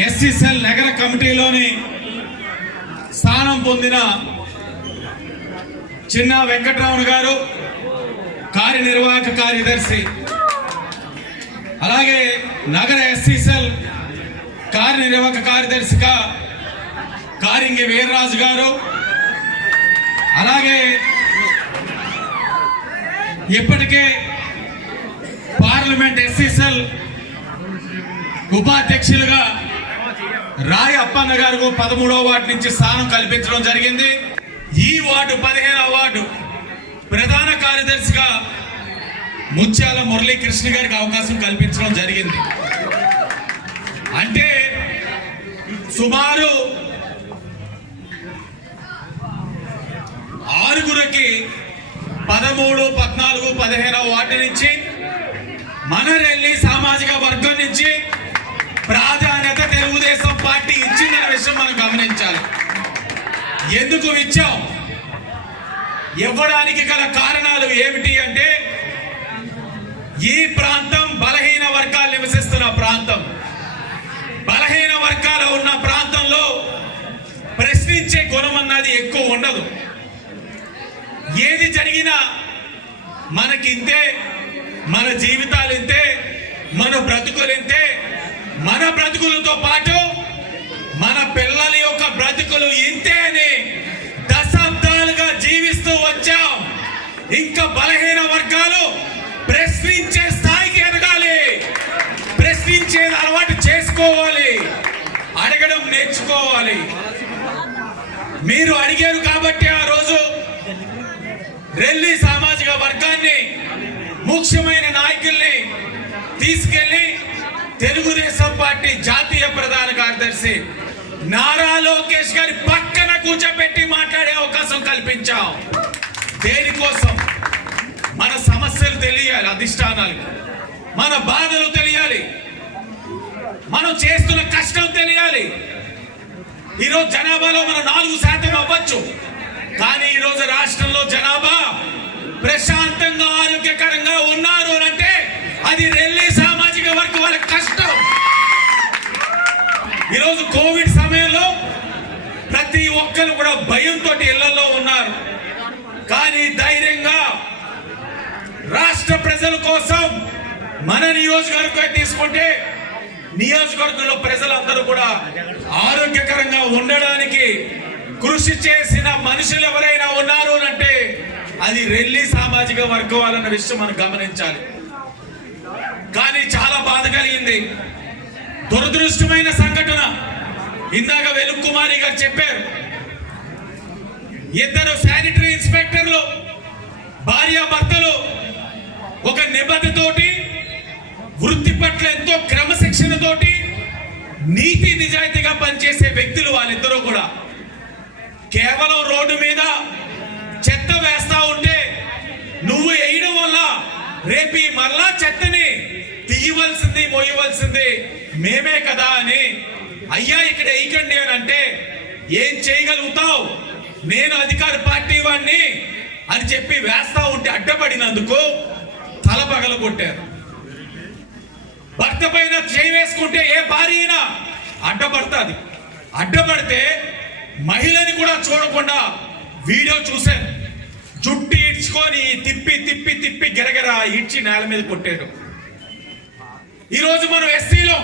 SC cell నగర కమిటీలోని స్థానం పొందిన చిన్న వెంకటరామన్ గారు కార్యనిర్వాహక కార్యదర్శి. అలాగే నగర ఎస్సీసెల్ కార్యనిర్వాహక కార్యదర్శిగా కారింగి వీర్రాజు గారు. అలాగే ఇప్పటికే పార్లమెంట్ ఎస్సీసెల్ ఉపాధ్యక్షులుగా రాయ అప్పన్న గారు పదమూడవ వార్డు నుంచి స్థానం కల్పించడం జరిగింది. ఈ వార్డు పదిహేనవ వార్డు ప్రధాన కార్యదర్శిగా ముత్యాల మురళీకృష్ణ గారికి అవకాశం కల్పించడం జరిగింది. అంటే సుమారు ఆరుగురికి పదమూడు పద్నాలుగు పదిహేనవ వార్డు నుంచి మనరెల్లి సామాజిక వర్గం నుంచి ప్రాధాన్యత ఎందుకు ఇచ్చాం ఇవ్వడానికి గల కారణాలు ఏమిటి అంటే ఈ ప్రాంతం బలహీన వర్గాలు నివసిస్తున్న ప్రాంతం. బలహీన వర్గాలు ఉన్న ప్రాంతంలో ప్రశ్నించే గుణం అన్నది ఎక్కువ ఉండదు. ఏది జరిగినా మనకింతే మన జీవితాలు ఇంతే మన బ్రతుకులు ఇంతే మన బ్రతుకులతో పాటు మన పిల్లల యొక్క బ్రతుకులు ఇంతే అని దశాబ్దాలుగా జీవిస్తూ వచ్చాం. ఇంకా బలహీన వర్గాలు ప్రశ్నించే స్థాయికి ఎదగాలి. ప్రశ్నించేది అలవాటు చేసుకోవాలి. అడగడం నేర్చుకోవాలి. మీరు అడిగారు కాబట్టి ఆ రోజు రెల్లి సామాజిక వర్గాన్ని ముఖ్యమైన నాయకుల్ని తీసుకెళ్ళి తెలుగుదేశం పార్టీ జాతీయ ప్రధాన కార్యదర్శి నారా లోకేష్ గారి పక్కన కూర్చోబెట్టి మాట్లాడే అవకాశం కల్పించాం. దేనికోసం? మన సమస్యలు తెలియాలి అధిష్టానాలకు. మన బాధలు తెలియాలి. మనం చేస్తున్న కష్టం తెలియాలి. ఈరోజు జనాభాలో మనం నాలుగు శాతం అవ్వచ్చు. కానీ ఈరోజు రాష్ట్రంలో జనాభా ప్రశాంతంగా ఆరోగ్యకరంగా ఉన్నారు అంటే అది రెల్లి సామాజిక వర్గం వాళ్ళ కష్టం. ఈరోజు కోవిడ్ సమయంలో ప్రతి ఒక్కరు కూడా భయంతో ఇళ్ళలో ఉన్నారు. కానీ ధైర్యంగా రాష్ట్ర ప్రజల కోసం మన నియోజకవర్గం తీసుకుంటే నియోజకవర్గంలో ప్రజలందరూ కూడా ఆరోగ్యకరంగా ఉండడానికి కృషి చేసిన మనుషులు ఎవరైనా ఉన్నారు అంటే అది రెల్లి సామాజిక వర్గం అన్న విషయం మనం గమనించాలి. కానీ చాలా బాధ కలిగింది. దురదృష్టమైన సంఘటన. ఇందాక వెలుగు కుమారి గారు చెప్పారు. ఇద్దరు శానిటరీ ఇన్స్పెక్టర్లు భార్యాభర్తలు ఒక నిబద్ధతోటి వృత్తి పట్ల ఎంతో క్రమశిక్షణతోటి నీతి నిజాయితీగా పనిచేసే వ్యక్తులు వాళ్ళిద్దరూ కూడా. కేవలం రోడ్డు మీద చెత్త వేస్తా ఉంటే నువ్వు వేయడం వల్ల రేపు మళ్ళా చెత్తని తీయవలసింది మోయవలసింది మేమే కదా అని అయ్యా ఇక్కడ వేయకండి అని అంటే ఏం చేయగలుగుతావు? నేను అధికార పార్టీ వాడిని అని చెప్పి వేస్తా ఉంటే అడ్డపడినందుకు తల పగల కొట్టారు భర్త పైన చేయి వేసుకుంటే ఏ భార్య అయినా అడ్డపడుతుంది. అడ్డపడితే మహిళని కూడా చూడకుండా వీడియో చూశాను జుట్టు ఇడ్చుకొని తిప్పి తిప్పి తిప్పి గిరగిర ఇడ్చి నేల మీద కొట్టాడు ఈరోజు మనం ఎస్సీలో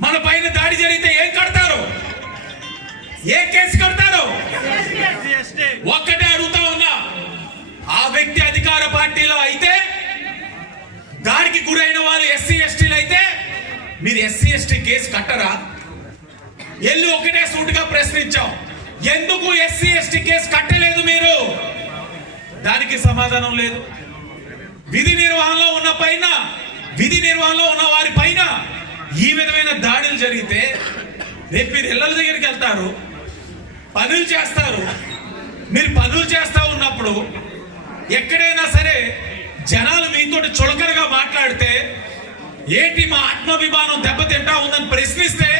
మన పైన దాడి జరిగితే ఏం కడతారు? ఏ కేసు కడతారు? ఒక్కటే అడుగుతా ఉన్నా ఆ వ్యక్తి అధికార పార్టీలో అయితే దాడికి గురైన వారు ఎస్సీ ఎస్టీలు అయితే మీరు ఎస్సీ ఎస్టీ కేసు కట్టరా? ఎల్లు ఒకటే సూటుగా ప్రశ్నించాం. ఎందుకు ఎస్సీ ఎస్టీ కేసు కట్టలేదు మీరు? దానికి సమాధానం లేదు. విధి నిర్వహణలో ఉన్న పైన విధి నిర్వహణలో ఉన్న వారి పైన ఈ విధమైన దాడులు జరిగితే రేపు మీరు ఇళ్ళ దగ్గరికి వెళ్తారు పనులు చేస్తారు. మీరు పనులు చేస్తూ ఉన్నప్పుడు ఎక్కడైనా సరే జనాలు మీతో చులకనగా మాట్లాడితే ఏంటి మా ఆత్మాభిమానం దెబ్బతింటా ఉందని ప్రశ్నిస్తే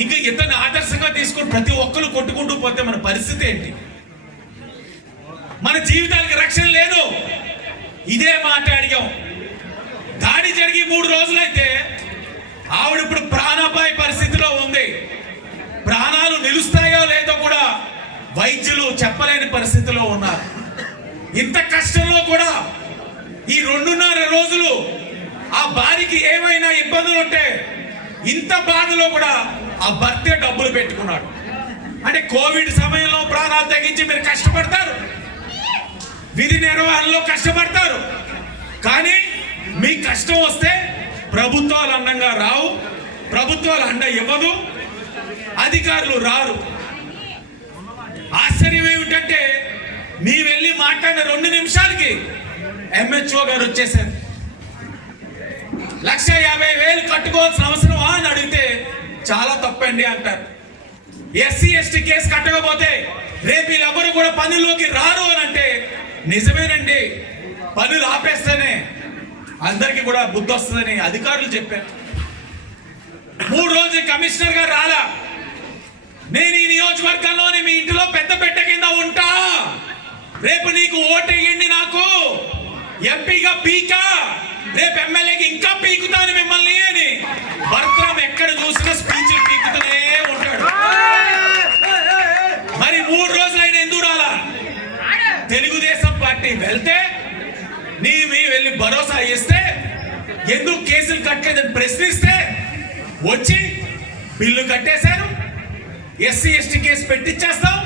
ఇంకా ఇతన్ని ఆదర్శంగా తీసుకొని ప్రతి ఒక్కరు కొట్టుకుంటూ పోతే మన పరిస్థితి ఏంటి? మన జీవితానికి రక్షణ లేదు. ఇదే మాట అడిగాం. దాడి జరిగి మూడు రోజులైతే ఆవిడ ఇప్పుడు ప్రాణపాయ పరిస్థితిలో ఉంది. ప్రాణాలు నిలుస్తాయో లేదో కూడా వైద్యులు చెప్పలేని పరిస్థితిలో ఉన్నారు. ఇంత కష్టంలో కూడా ఈ రెండున్నర రోజులు ఆ భార్యకి ఏమైనా ఇబ్బందులు ఉంటే ఇంత బాధలో కూడా ఆ భర్త డబ్బులు పెట్టుకున్నాడు. అంటే కోవిడ్ సమయంలో ప్రాణాలు తగ్గించి మీరు కష్టపడతారు. విధి నిర్వహణలో కష్టపడతారు. కానీ మీ కష్టం వస్తే ప్రభుత్వాలు అండంగా రావు ప్రభుత్వాలు అండ ఇవ్వదు అధికారులు రారు. ఆశ్చర్యం ఏమిటంటే మీ వెళ్ళి మాట్లాడిన రెండు నిమిషాలకి ఎంహెచ్ఓ గారు వచ్చేసారు లక్ష యాభై వేలు కట్టుకోవాల్సిన అవసరమా అని అడిగితే చాలా తప్పండి అంటారు. ఎస్సీ ఎస్టీ కేసు కట్టకపోతే రేపు వీళ్ళెవరు కూడా పనుల్లోకి రారు అని అంటే నిజమేనండి పనులు ఆపేస్తేనే అందరికీ కూడా బుద్ధి వస్తుందని అధికారులు చెప్పారు. మూడు రోజులు కమిషనర్ గారు రాలా. నేను ఈ నియోజకవర్గంలోని మీ ఇంటిలో పెద్ద పెట్టె కింద ఉంటా. రేపు నీకు ఓటేయండి నాకు. ఎంపీగా పీకా. రేపు ఎమ్మెల్యేకి ఇంకా పీకుతాను మిమ్మల్ని. నీవి వెళ్ళి భరోసా ఇస్తే ఎందుకు కేసులు కట్టలేదని ప్రశ్నిస్తే వచ్చి బిల్లు కట్టేశారు ఎస్సీ ఎస్టీ కేసు పెట్టించేస్తాం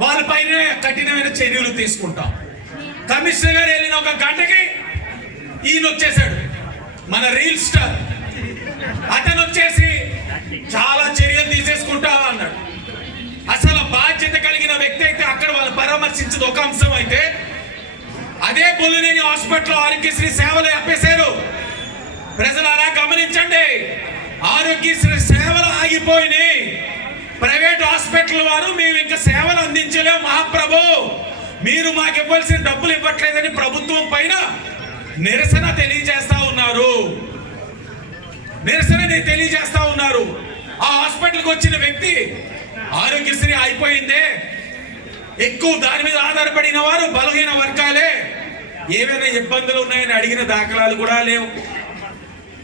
వాళ్ళపైన కఠినమైన చర్యలు తీసుకుంటాం. కమిషనర్ గారు వెళ్ళిన ఒక గంటకి ఈయన వచ్చేసాడు మన రీల్ స్టార్. అతను వచ్చేసి చాలా చర్యలు తీసేసుకుంటావా అన్నాడు. అసలు బాధ్యత కలిగిన వ్యక్తి అయితే అక్కడ వాళ్ళు పరామర్శించదు ఒక అంశం అయితే అదే బొల్లునేని హాస్పిటల్ ఆరోగ్యశ్రీ సేవలు అప్పేశారు ప్రజలారా గమనించండి. ఆరోగ్యశ్రీ సేవలు ఆగిపోయినాయి. ప్రైవేట్ హాస్పిటల్ వారు మేము ఇంకా సేవలు అందించలేము మహాప్రభు మీరు మాకు ఇవ్వాల్సిన డబ్బులు ఇవ్వట్లేదని ప్రభుత్వం పైన నిరసన తెలియజేస్తా ఉన్నారు. నిరసన తెలియజేస్తా ఉన్నారు. ఆ హాస్పిటల్కి వచ్చిన వ్యక్తి ఆరోగ్యశ్రీ అయిపోయిందే. ఎక్కువ దాని మీద ఆధారపడిన వారు బలహీన వర్గాలే. ఏమైనా ఇబ్బందులు ఉన్నాయని అడిగిన దాఖలాలు కూడా లేవు.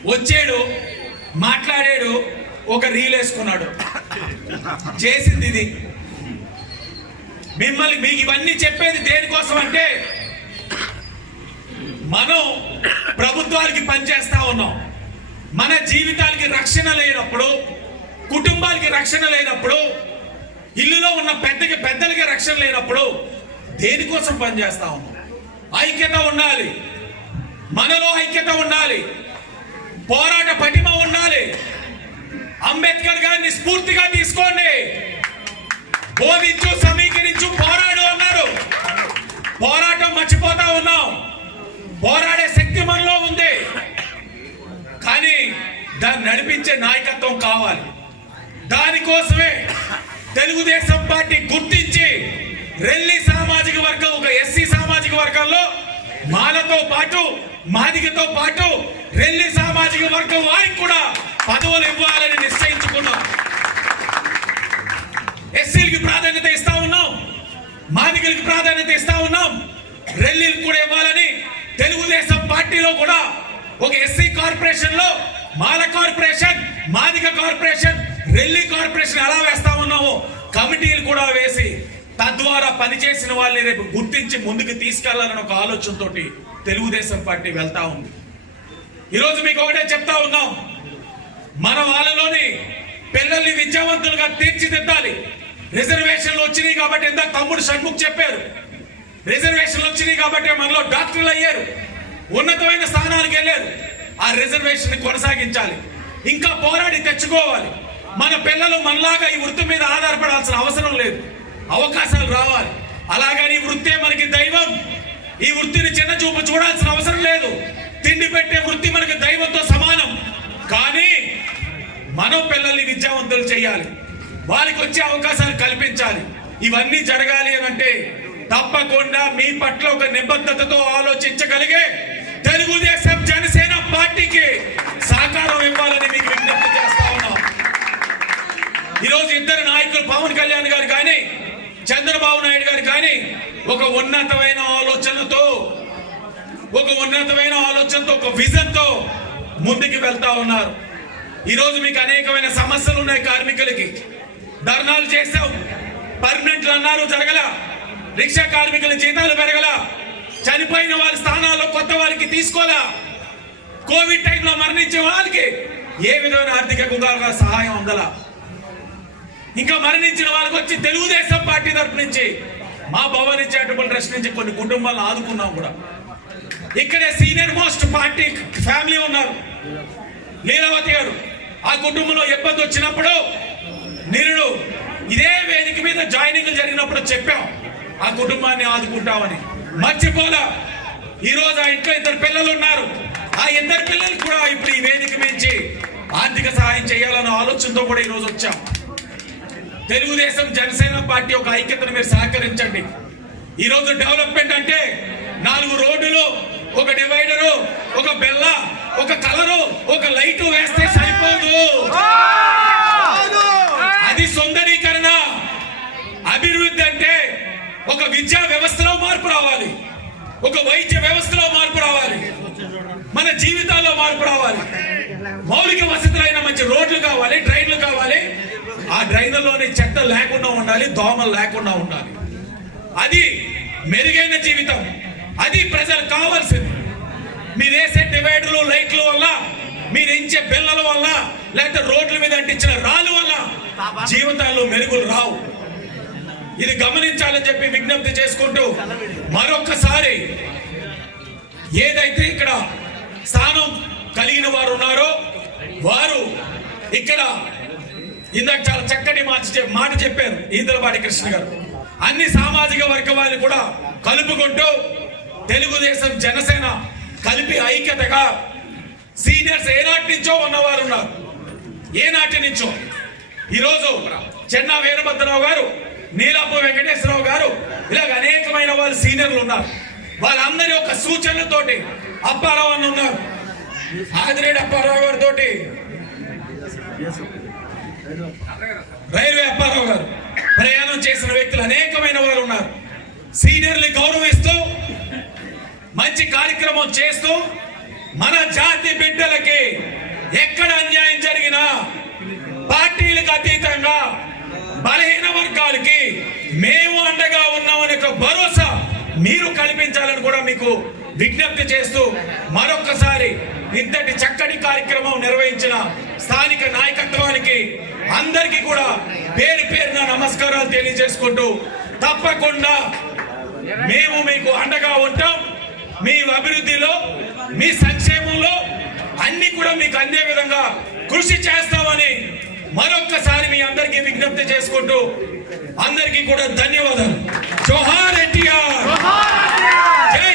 వచ్చాడు మాట్లాడాడు ఒక రీల్ వేసుకున్నాడు. చేసింది ఇది. మిమ్మల్ని మీకు ఇవన్నీ చెప్పేది దేనికోసం అంటే మనం ప్రభుత్వాలకి పనిచేస్తా ఉన్నాం. మన జీవితాలకి రక్షణ లేనప్పుడు కుటుంబాలకి రక్షణ లేనప్పుడు ఇల్లులో ఉన్న పెద్దకి పెద్దలకి రక్షణ లేనప్పుడు దేనికోసం పనిచేస్తా ఉన్నాం? ఐక్యత ఉండాలి. మనలో ఐక్యత ఉండాలి. పోరాట పటిమ ఉండాలి. అంబేద్కర్ గారిని స్ఫూర్తిగా తీసుకోండి. బోధించు సమీకరించు పోరాడు అన్నారు. పోరాటం మర్చిపోతా ఉన్నాం. పోరాడే శక్తి మనలో ఉంది. కానీ దాన్ని నడిపించే నాయకత్వం కావాలి. దానికోసమే తెలుగుదేశం పార్టీ గుర్తించి రెల్లి సామాజిక వర్గం ఒక ఎస్సీ సామాజిక వర్గంలో మాలతో పాటు మాదిగతో పాటు రెల్లి సామాజిక వర్గం వారికి కూడా పదవులు ఇవ్వాలని నిశ్చయించుకున్నాం. ఎస్సీలకి ప్రాధాన్యత ఇస్తా ఉన్నాం మాదిగలకి ప్రాధాన్యత ఇస్తా ఉన్నాం. రెల్లీలు కూడా ఇవ్వాలని తెలుగుదేశం పార్టీలో కూడా ఒక ఎస్సీ కార్పొరేషన్లో Mala corporation Madiga corporation Relli corporation ఎలా వేస్తా ఉన్నామో కమిటీలు కూడా వేసి తద్వారా పనిచేసిన వాళ్ళని రేపు గుర్తించి ముందుకు తీసుకెళ్ళాలని ఒక ఆలోచనతో తెలుగుదేశం పార్టీ వెళ్తా ఉంది. ఈరోజు మీకు ఒకటే చెప్తా ఉన్నాం. మన వాళ్ళలోని పిల్లల్ని విద్యావంతులుగా తీర్చిదిద్దాలి. రిజర్వేషన్లు వచ్చినాయి కాబట్టి ఇందాక తమ్ముడు షణ్ముఖ్ చెప్పారు. రిజర్వేషన్లు వచ్చినాయి కాబట్టి మనలో డాక్టర్లు అయ్యారు. ఉన్నతమైన స్థానాలకు వెళ్ళారు. ఆ రిజర్వేషన్ కొనసాగించాలి. ఇంకా పోరాడి తెచ్చుకోవాలి. మన పిల్లలు మనలాగా ఈ వృత్తి మీద ఆధారపడాల్సిన అవసరం లేదు. అవకాశాలు రావాలి. అలాగని వృత్తే మనకి దైవం. ఈ వృత్తిని చిన్న చూపు చూడాల్సిన అవసరం లేదు. తిండి పెట్టే వృత్తి మనకి దైవంతో సమానం. కానీ మనం పిల్లల్ని విద్యావంతులు చేయాలి. వారికి వచ్చే అవకాశాలు కల్పించాలి. ఇవన్నీ జరగాలి అని అంటే తప్పకుండా మీ పట్ల ఒక నిబద్ధతతో ఆలోచించగలిగే తెలుగుదేశం జనసేన పార్టీకి సహకారం ఇవ్వాలని మీకు విజ్ఞప్తి చేస్తా ఉన్నాం. ఈరోజు ఇద్దరు నాయకులు పవన్ కళ్యాణ్ గారు కానీ చంద్రబాబు నాయుడు గారు కానీ ఒక ఉన్నతమైన ఆలోచనతో ఒక ఉన్నతమైన ఆలోచనతో ఒక విజన్తో ముందుకు వెళ్తా ఉన్నారు. ఈరోజు మీకు అనేకమైన సమస్యలు ఉన్నాయి కార్మికులకి. ధర్నాలు చేస్తాం పర్మనెంట్లు అన్నారు జరగల. రిక్షా కార్మికుల జీతాలు పెరగల. చనిపోయిన వారి స్థానాల్లో కొత్త వారికి తీసుకోలా కోవిడ్ టైంలో మరణించే వాళ్ళకి ఏ విధమైన ఆర్థిక గుంగాలుగా సహాయం అందలా? ఇంకా మరణించిన వాళ్ళకి వచ్చి తెలుగుదేశం పార్టీ తరఫు నుంచి మా భవానీ చారిటబుల్ ట్రస్ట్ నుంచి కొన్ని కుటుంబాలను ఆదుకున్నాం కూడా. ఇక్కడే సీనియర్ మోస్ట్ పార్టీ ఫ్యామిలీ ఉన్నారు. లీలావతి గారు ఆ కుటుంబంలో ఇబ్బంది వచ్చినప్పుడు నిరుడు ఇదే వేదిక మీద జాయినింగ్ జరిగినప్పుడు చెప్పాం ఆ కుటుంబాన్ని ఆదుకుంటామని. మర్చిపోలా. ఈరోజు ఆ ఇంట్లో ఇద్దరు పిల్లలు ఉన్నారు. ఆ ఇద్దరు పిల్లలు కూడా ఇప్పుడు ఈ వేదిక మించి ఆర్థిక సహాయం చేయాలన్న ఆలోచనతో కూడా ఈరోజు వచ్చాం. తెలుగుదేశం జనసేన పార్టీ ఒక ఐక్యతను మీరు సహకరించండి. ఈ రోజు డెవలప్మెంట్ అంటే నాలుగు రోడ్డులు ఒక డివైడరు ఒక బెల్ల ఒక కలరు ఒక లైటు వేస్తే సరిపోదు. అది సుందరీకరణ. అభివృద్ధి అంటే ఒక విద్యా వ్యవస్థలో మార్పు రావాలి. ఒక వైద్య వ్యవస్థలో మార్పు రావాలి. మన జీవితాల్లో మార్పు రావాలి. మౌలిక వసతులైన మంచి రోడ్లు కావాలి డ్రైవ్ ఆ డ్రైన్లలోని చెత్త లేకుండా ఉండాలి దోమలు లేకుండా ఉండాలి. అది మెరుగైన జీవితం. అది ప్రజలకు కావాల్సింది. మీరు వేసే డివైడర్లు లైట్ల వల్ల మీరు ఎంచే పిల్లల వల్ల లేకపోతే రోడ్ల మీద అంటించిన రాళ్ళ వల్ల జీవితాల్లో మెరుగులు రావు. ఇది గమనించాలని చెప్పి విజ్ఞప్తి చేసుకుంటూ మరొక్కసారి ఏదైతే ఇక్కడ స్థానం కలిగిన వారు ఉన్నారో వారు ఇక్కడ ఇందాక చాలా చక్కటి మాట చెప్- మాట చెప్పారు ఈదలపాటి కృష్ణ గారు. అన్ని సామాజిక వర్గ వాళ్ళు కూడా కలుపుకుంటూ తెలుగుదేశం జనసేన కలిపి ఐక్యతగా సీనియర్స్ ఏనాటి నుంచో ఉన్నవారు ఉన్నారు. ఏనాటి నుంచో? ఈరోజు చెన్నా వీరభద్రరావు గారు నీలాపు వెంకటేశ్వరరావు గారు ఇలాగ అనేకమైన వాళ్ళు సీనియర్లు ఉన్నారు. వాళ్ళందరి యొక్క సూచనలతోటి అప్పారావు అని ఉన్నారు. ఆదిరేడు అప్పారావు గారితో రైల్వే అప్పారావు ఉన్నారు ప్రయాణం చేసిన వ్యక్తులు అనేకమైన వారు ఉన్నారు. సీనియర్ని గౌరవిస్తూ మంచి కార్యక్రమం చేస్తూ మన జాతి బిడ్డలకి ఎక్కడ అన్యాయం జరిగినా పార్టీలకు అతీతంగా బలహీన వర్గాలకి మేము అండగా ఉన్నామనే ఒక భరోసా మీరు కల్పించాలని కూడా మీకు విజ్ఞప్తి చేస్తూ మరొక్కసారి ఇంతటి చక్కటి కార్యక్రమం నిర్వహించిన స్థానిక నాయకత్వానికి అందరికీ కూడా పేరు పేరున నమస్కారాలు తెలియజేసుకుంటూ తప్పకుండా మేము మీకు అండగా ఉంటాం. మీ అభివృద్ధిలో మీ సంక్షేమంలో అన్ని కూడా మీకు అందే విధంగా కృషి చేస్తామని మరొక్కసారి మీ అందరికీ విజ్ఞప్తి చేసుకుంటూ అందరికీ కూడా ధన్యవాదాలు. జోహార్ ఎన్టీఆర్. జై